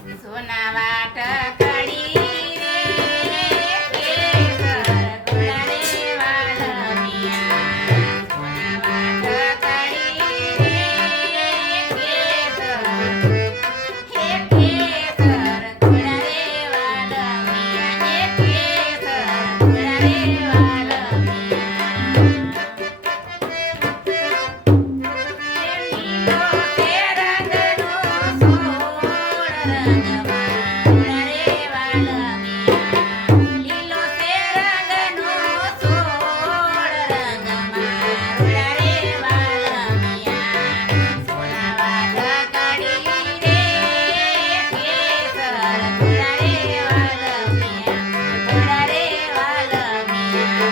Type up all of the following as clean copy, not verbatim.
સોના વાટ કડી રે કેસર ઘોડા રે વાલમિયા સોના વાટ કડી રે કેસર હે કેસર ઘોડા રે વાલમિયા હે કેસર ઘોડા રે વાલમિયા લીલો તે રંગનો સોળ રંગમાં રે વાલમિયા લીલો તે રંગનો સોળ રંગમાં રે વાલમિયા સોના વાટ કડી રે કેસર ઘોડા રે વાલમિયા ઘોડા રે વાલમિયા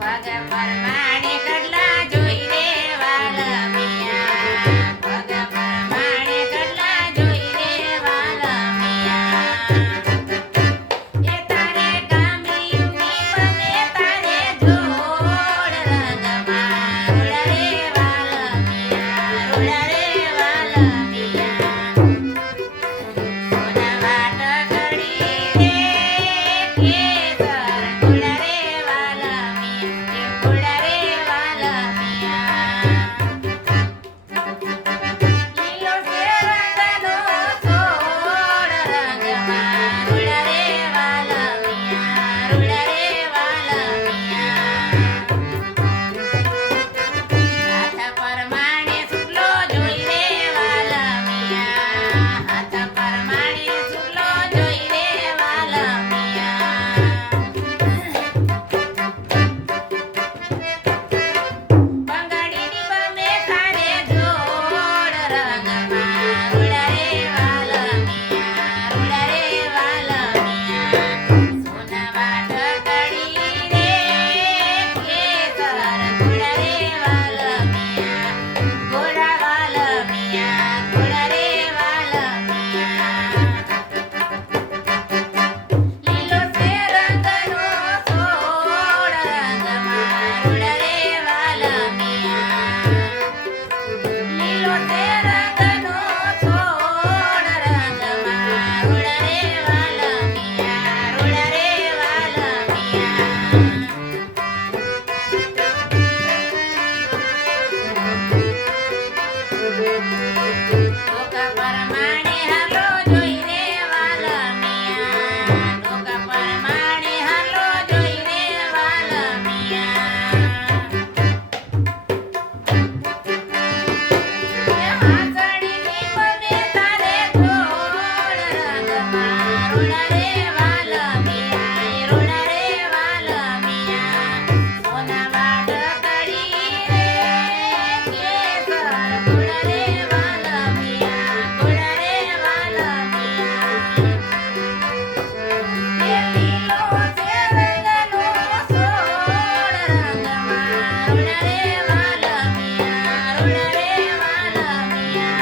પગ પરમાણે કડલા જોઈ રે વાલમિયા પગ પરમાણે કડલા જોઈ રે વાલમિયા એ તારે ગામડીની બને તારે જોડ રંગમાં રોડા રે વાલમિયા રોડા રે વાલમિયા સોના વાટ કડી રે કેસર ઘોડા રે વાલમિયા ઘોડા રે વાલમિયા લીલો તે રંગનો સોળ રંગમાં રોડા રે વાલમિયા રોડા રે વાલમિયા હાથ પરમાણે શુક્લો જોઈ રે વાલમિયા હાથ પરમાણે શુક્લો જોઈ રે વાલમિયા બંગાળીની બમે તારે જોડ રંગમાં રોડા રે વાલમિયા રોડા રે વાલમિયા સોના વાટ કડી રે કેસર ઘોડા રે વાલમિયા ઘોડા વાલમિયા ઘોડા રે વાલમિયા લીલો તે રંગનો સોળ રંગમાં રોડા રે વાલમિયા લીલો તે રંગનો સોળ રંગમાં રોડા રે વાલમિયા રોડા રે વાલમિયા ડોકા પરમાણે હાલો જોઈ રે વાલમિયા ડોકા પરમાણે હાલો જોઈ રે વાલમિયા હાસડીની બને તારે જોડ રંગમાં રોડા રે વાલમિયા રોડા રે વાલમિયા સોના વાટ કડી રે કેસર ઘોડા રે વાલમિયા ઘોડા રે વાલમિયા એ લીલો તે રંગનો સોળ રંગમાં રોડા રે વાલમિયા રોડા રે વાલમિયા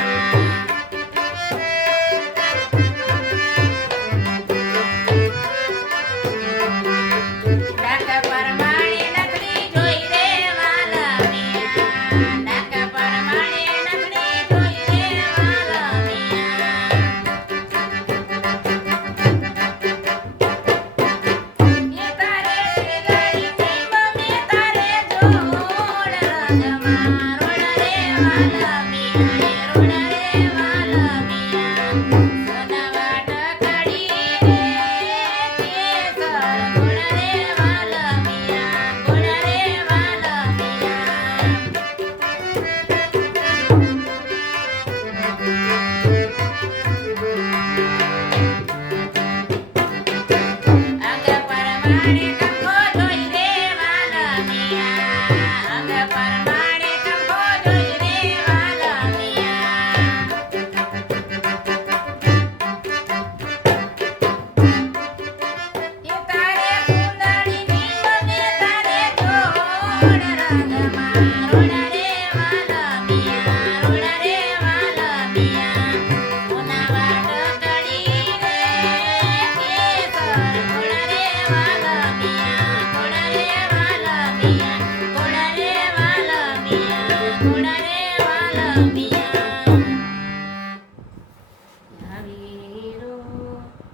ડાક પરમાણે નકરી જોઈ રે વાલમિયા ડાક પરમાણે નકરી જોઈ રે વાલમિયા એ તારે ગળીની બમે તારે જોડ રંગમાં રોડા રે વાલમિયા રોડા